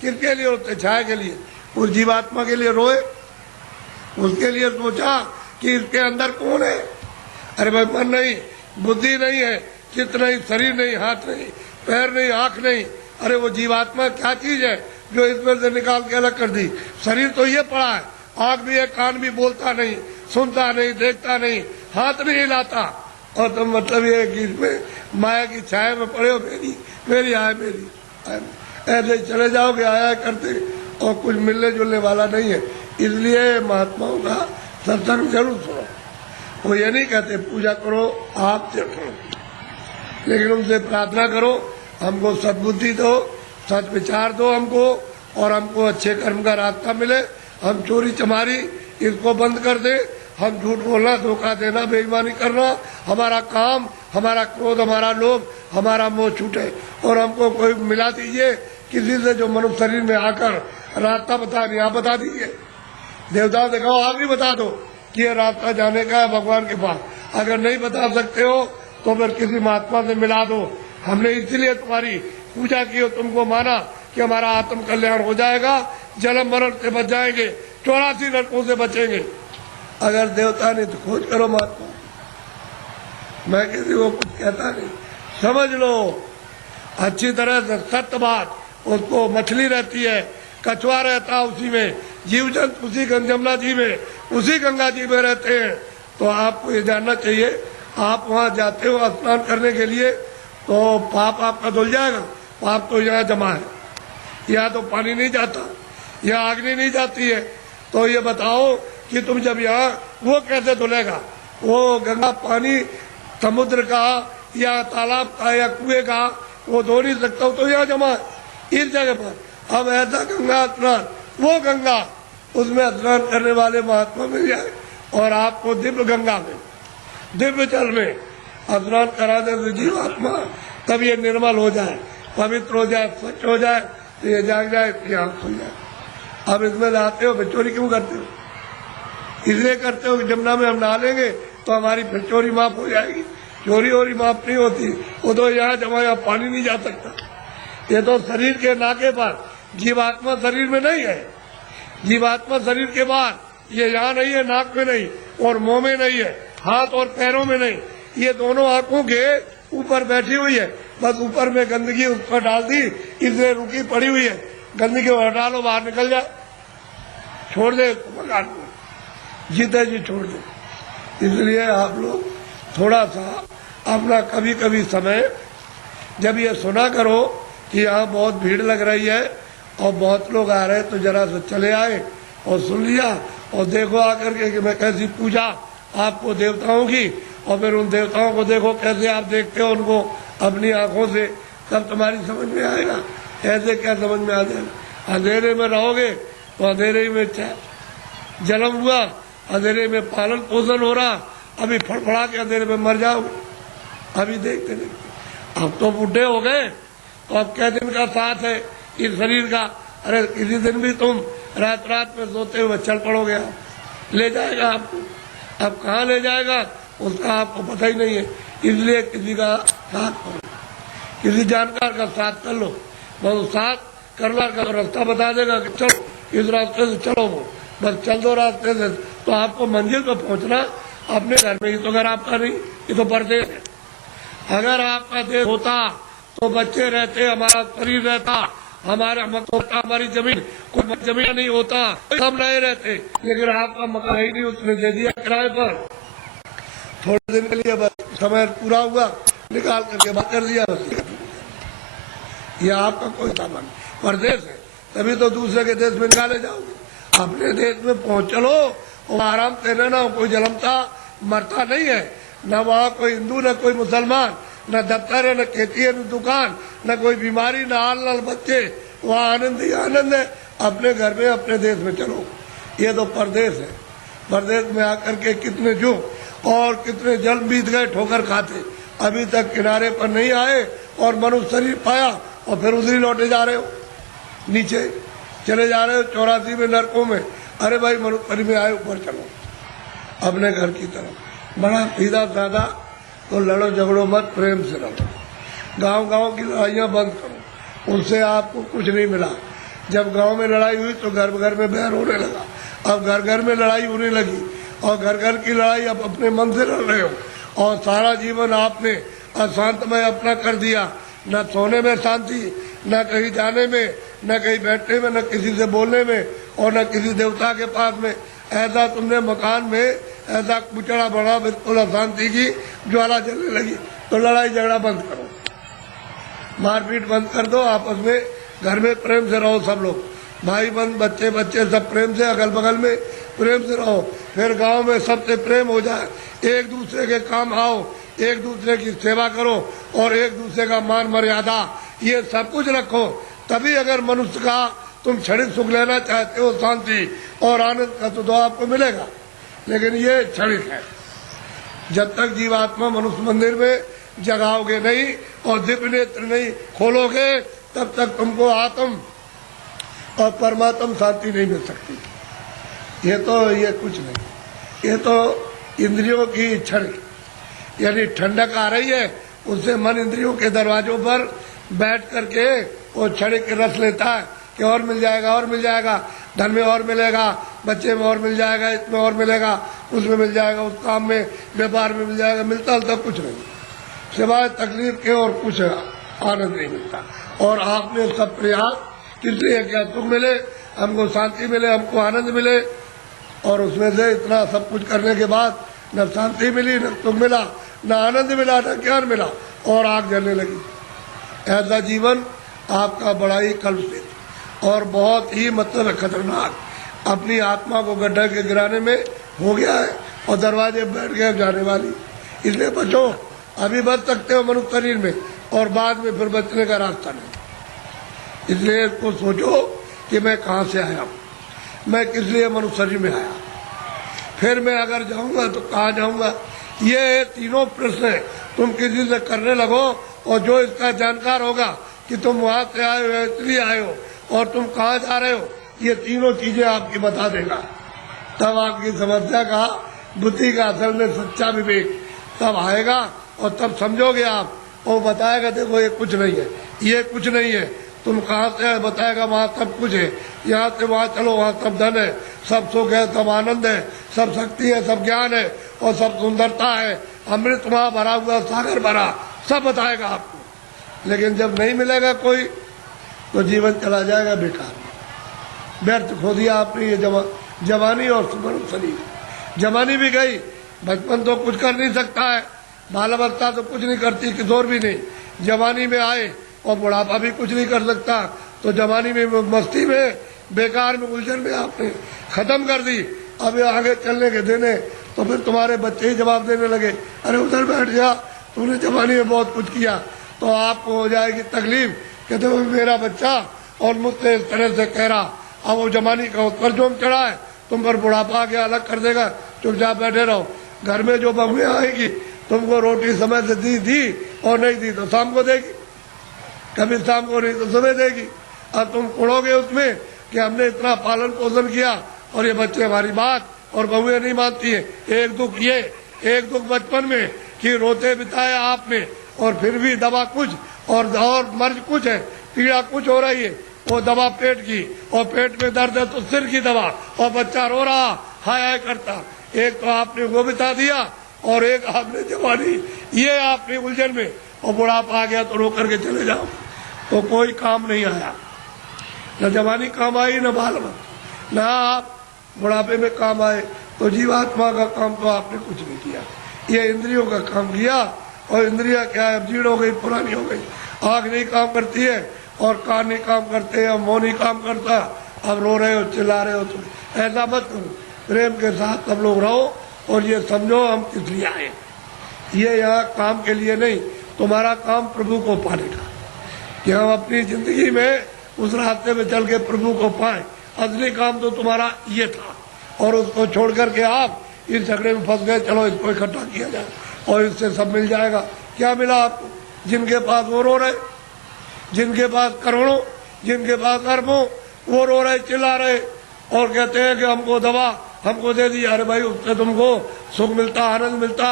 किसके लिए रोते? छाया के लिए। उस जीवात्मा के लिए रोए, उसके लिए सोचा कि इसके अंदर कौन है। अरे भाई मन नहीं, बुद्धि नहीं है, चित्त नहीं, शरीर नहीं, हाथ नहीं, पैर नहीं, आंख नहीं। अरे वो जीवात्मा क्या चीज है जो इसमें से निकाल के अलग कर दी? शरीर तो ये पड़ा है, आंख भी है, कान भी, बोलता नहीं, सुनता नहीं, देखता नहीं, हाथ नहीं हिलाता। और तो मतलब ये है कि इसमें माया की छाया में पड़े हो, मेरी मेरी आय मेरी आय। ऐसे चले जाओगे आया करते, और कुछ मिलने जुलने वाला नहीं है। इसलिए महात्माओं का सत्संग जरूर सुनो। वो ये नहीं कहते पूजा करो आप करो, लेकिन उनसे प्रार्थना करो हमको सद्बुद्धि दो, सच विचार दो हमको, और हमको अच्छे कर्म का रास्ता मिले। हम चोरी चमारी इसको बंद कर दे, हम झूठ बोलना, धोखा देना, बेईमानी करना, हमारा काम, हमारा क्रोध, हमारा लोभ, हमारा मोह छूटे। और हमको कोई मिला दीजिए किसी से जो मनुष्य शरीर में आकर रास्ता बता दिया, आप बता दीजिए। देवताओं से कहो आप भी बता दो कि ये रास्ता जाने का है भगवान के पास। अगर नहीं बता सकते हो तो फिर किसी महात्मा से मिला दो। हमने इसलिए तुम्हारी पूजा की और तुमको माना कि हमारा आत्म कल्याण हो जाएगा, जन्म मरण से बच जाएंगे, 84 नरकों से बचेंगे। अगर देवता ने तो खोज करो महात्मा, मैं किसी को कुछ कहता नहीं। समझ लो अच्छी तरह से सत्य बात। उसको मछली रहती है, कछुआ रहता उसी में, जीव जंतु उसी जमुना जी में, उसी गंगा जी में रहते हैं। तो आपको ये जानना चाहिए, आप वहाँ जाते हो स्नान करने के लिए तो पाप आपका धुल जाएगा। पाप तो यहाँ जमा है, यहाँ तो पानी नहीं जाता, यहाँ अग्नि नहीं जाती है। तो ये बताओ कि तुम जब यहाँ, वो कैसे धुलेगा? वो गंगा पानी समुद्र का या तालाब का या कुएं का वो धो नहीं सकता, तो यहाँ जमा है इस जगह पर। अब ऐसा गंगा स्नान, वो गंगा, उसमें स्नान करने वाले महात्मा मिल जाए और आपको दिव्य गंगा में, दिव्य जल में स्नान करा दे जीवात्मा, तब ये निर्मल हो जाए, पवित्र हो जाए, स्वच्छ हो जाए, तो ये जाग जाए, आंख खुल जाए। अब इसमें नहाते हो, फिर चोरी क्यों करते हो? इसलिए करते हो कि जमुना में हम नहा लेंगे तो हमारी फिर चोरी माफ हो जाएगी। चोरी वोरी माफ नहीं होती, वो तो यहाँ जमा, यहाँ पानी नहीं जा सकता। ये तो शरीर के नाके पर, जीवात्मा शरीर में नहीं है। जीवात्मा शरीर के बाहर, ये यहाँ नहीं है, नाक में नहीं और मुंह में नहीं है, हाथ और पैरों में नहीं, ये दोनों आंखों के ऊपर बैठी हुई है। बस ऊपर में गंदगी उस पर डाल दी, इसलिए रुकी पड़ी हुई है। गंदगी हटा लो, बाहर निकल जाए, छोड़ दे भगवान को, जीते जी छोड़ दे। इसलिए आप लोग थोड़ा सा अपना कभी कभी समय, जब ये सुना करो कि यहाँ बहुत भीड़ लग रही है और बहुत लोग आ रहे हैं, तो जरा से चले आए और सुन लिया और देखो आकर के कि मैं कैसी पूजा आपको देवताओं की, और फिर उन देवताओं को देखो कैसे आप देखते हो उनको अपनी आंखों से, तब तुम्हारी समझ में आएगा। ऐसे क्या समझ में आ जाएगा? अंधेरे में रहोगे तो अंधेरे में जन्म हुआ, अंधेरे में पालन पोषण हो रहा, अभी फड़फड़ा के अंधेरे में मर जाओगे। अभी देखते देखते अब तो बूढ़े हो गए, तो अब क्या दिन का साथ है इस शरीर का? अरे किसी दिन भी तुम रात रात में सोते हुए चल पड़ोगे, ले जाएगा आपको। अब कहाँ ले जाएगा उसका आपको पता ही नहीं है। इसलिए किसी का साथ करो, किसी जानकार का साथ कर लो, बस साथ करना का रास्ता बता देगा कि चलो इस रास्ते से चलो, वो बस चल दो रास्ते से, तो आपको मंजिल पर पहुंचना अपने घर में ही। तो घर आपका नहीं, ये तो परदेश है। अगर आपका देश होता तो बच्चे रहते, हमारा शरीर रहता, हमारा होता, हमारी जमीन, कोई जमीन नहीं होता, सब नए रहते। लेकिन आपका मकान ही नहीं, उसने दे दिया किराए पर, थोड़े दिन के लिए, बस समय पूरा हुआ, निकाल करके बात कर दिया, बस। ये आपका कोई सामान परदेश है, तभी तो दूसरे के देश में निकाले जाओगे। अपने देश में पहुंच चलो और आराम से रहना। कोई जन्मता मरता नहीं है, न वहाँ कोई हिंदू, न कोई मुसलमान, न दफ्तर है, न खेती है, न दुकान, न कोई बीमारी, न हाल न बच्चे, वहाँ आनंद ही आनंद है। अपने घर में, अपने देश में चलो। ये तो परदेश है। परदेश में आकर के कितने जुग और कितने जल बीत गए ठोकर खाते, अभी तक किनारे पर नहीं आए और मनुष्य शरीर पाया और फिर उधर ही लौटे जा रहे हो, नीचे चले जा रहे हो 84 में नरकों में। अरे भाई मनुष्य में आए, ऊपर चलो अपने घर की तरफ। बड़ा सीधा साधा, तो लड़ो झगड़ो मत, प्रेम से रहो। गांव गांव की लड़ाइयाँ बंद करो, उनसे आपको कुछ नहीं मिला। जब गांव में लड़ाई हुई तो घर घर में बैर होने लगा, अब घर घर में लड़ाई होने लगी और घर घर की लड़ाई अब अपने मन से लड़ रहे हो और सारा जीवन आपने अशांतमय अपना कर दिया, न सोने में शांति, न कहीं जाने में, न कहीं बैठने में, न किसी से बोलने में और न किसी देवता के पास में। ऐसा तुमने मकान में ऐसा कुचड़ा बड़ा, बिल्कुल अशांति की ज्वाला जलने लगी। तो लड़ाई झगड़ा बंद करो, मारपीट बंद कर दो, आपस में घर में प्रेम से रहो, सब लोग भाई बंद, बच्चे बच्चे सब प्रेम से, अगल बगल में प्रेम से रहो। फिर गांव में सबसे प्रेम हो जाए, एक दूसरे के काम आओ, एक दूसरे की सेवा करो और एक दूसरे का मान मर्यादा ये सब कुछ रखो। तभी अगर मनुष्य का तुम क्षणिक सुख लेना चाहते हो, शांति और आनंद का, तो आपको मिलेगा, लेकिन ये क्षणिक है। जब तक जीवात्मा मनुष्य मंदिर में जगाओगे नहीं और दिव्य नेत्र नहीं खोलोगे, तब तक तुमको आत्म और परमात्म शांति नहीं मिल सकती। ये कुछ नहीं, ये तो इंद्रियों की क्षण, यानी ठंडक आ रही है, उससे मन इंद्रियों के दरवाजों पर बैठ करके वो क्षणिक रस लेता है कि और मिल जाएगा, और मिल जाएगा, धन में और मिलेगा, बच्चे में और मिल जाएगा, इसमें और मिलेगा, उसमें मिल जाएगा, उस काम में व्यापार में मिल जाएगा। मिलता कुछ नहीं, सिवाय तकलीफ के और कुछ आनंद नहीं मिलता। और आपने सब प्रयास इसलिए क्या, सुख मिले हमको, शांति मिले हमको, आनंद मिले, और उसमें से इतना सब कुछ करने के बाद न शांति मिली, न सुख मिला, न आनंद मिला, न ज्ञान मिला और आग जलने लगी। ऐसा जीवन आपका बड़ा ही कलुषित और बहुत ही मतलब खतरनाक, अपनी आत्मा को गड्ढा के गिराने में हो गया है और दरवाजे बैठ गए जाने वाली। इसलिए बचो, अभी बच सकते हो मनुष्य शरीर में और बाद में फिर बचने का रास्ता नहीं। इसलिए इसको सोचो कि मैं कहाँ से आया हूँ, मैं किस लिए मनुष्य शरीर में आया, फिर मैं अगर जाऊंगा तो कहाँ जाऊंगा। ये तीनों प्रश्न तुम किसी से करने लगो और जो इसका जानकार होगा कि तुम वहां से आए हो, इसलिए आए हो और तुम कहाँ जा रहे हो, ये तीनों चीजें आपकी बता देगा। तब आपकी समस्या का, बुद्धि का असल में सच्चा विवेक तब आएगा और तब समझोगे आप। वो बताएगा देखो ये कुछ नहीं है, ये कुछ नहीं है, तुम कहाँ से आए बताएगा, वहाँ सब कुछ है, यहाँ से वहाँ चलो, वहाँ सब धन है, सब सुख है, सब आनंद है, सब शक्ति है, सब ज्ञान है और सब सुंदरता है, अमृत वहाँ भरा हुआ, सागर भरा, सब बताएगा आपको। लेकिन जब नहीं मिलेगा कोई तो जीवन चला जाएगा बेकार, व्यर्थ खो दिया आपने। ये जवानी और सुमन शरीर, जवानी भी गई, बचपन तो कुछ कर नहीं सकता है, बाल अवस्था तो कुछ नहीं करती, किशोर भी नहीं, जवानी में आए और बुढ़ापा भी कुछ नहीं कर सकता। तो जवानी में मस्ती में बेकार में उलझन में आपने खत्म कर दी। अब आगे चलने के देने तो फिर तुम्हारे बच्चे ही जवाब देने लगे, अरे उधर बैठ जा, तूने जवानी में बहुत कुछ किया। तो आपको हो जाएगी तकलीफ, कहते हो मेरा बच्चा और मुझसे इस तरह से कह रहा। अब वो जवानी का उत्तर जो चढ़ा है तुम पर बुढ़ापा आके अलग कर देगा, चुपचाप बैठे रहो। घर में जो बहुएं आएगी तुमको रोटी समय से दी और नहीं दी तो शाम को देगी, कभी शाम को नहीं तो सुबह देगी। अब तुम उड़ोगे उसमें कि हमने इतना पालन पोषण किया और ये बच्चे हमारी बात और बहुएं नहीं मानती है। एक दुख ये, एक दुख बचपन में कि रोते बिताया आपने और फिर भी दवा कुछ और मर्ज कुछ है, पीड़ा कुछ हो रही है, वो दवा पेट की और पेट में दर्द है तो सिर की दवा और बच्चा रो रहा हाय हाय करता। एक तो आपने वो बिता दिया और एक आपने जवानी, ये आपने उलझन में, और बुढ़ापा आ गया तो रो करके चले जाओ तो कोई काम नहीं आया, न जवानी काम आई न बाल न आप बुढ़ापे में काम आए। तो जीवात्मा का काम तो आपने कुछ नहीं किया, ये इंद्रियों का काम किया। और इंद्रिया क्या है, जीर्ण हो गई, पुरानी हो गई, आँख नहीं काम करती है और कान नहीं काम करते हैं, मुंह नहीं काम करता। अब रो रहे हो, चिल्ला रहे हो, तुम ऐसा मत करो, प्रेम के साथ सब लोग रहो और ये समझो हम किस लिए आए। ये यहाँ काम के लिए नहीं, तुम्हारा काम प्रभु को पाने का, कि हम अपनी जिंदगी में उस रास्ते में चल के प्रभु को पाए। असली काम तो तुम्हारा ये था और उसको छोड़ करके आप इस झगड़े में फंस गए, चलो इसको इकट्ठा किया जाए और इससे सब मिल जाएगा। क्या मिला आपको? जिनके पास वो रो रहे, जिनके पास करोड़ों, जिनके पास अरबों, वो रो रहे, चिल्ला रहे और कहते हैं कि हमको दवा हमको दे दी। अरे भाई उससे तुमको सुख मिलता, आनंद मिलता,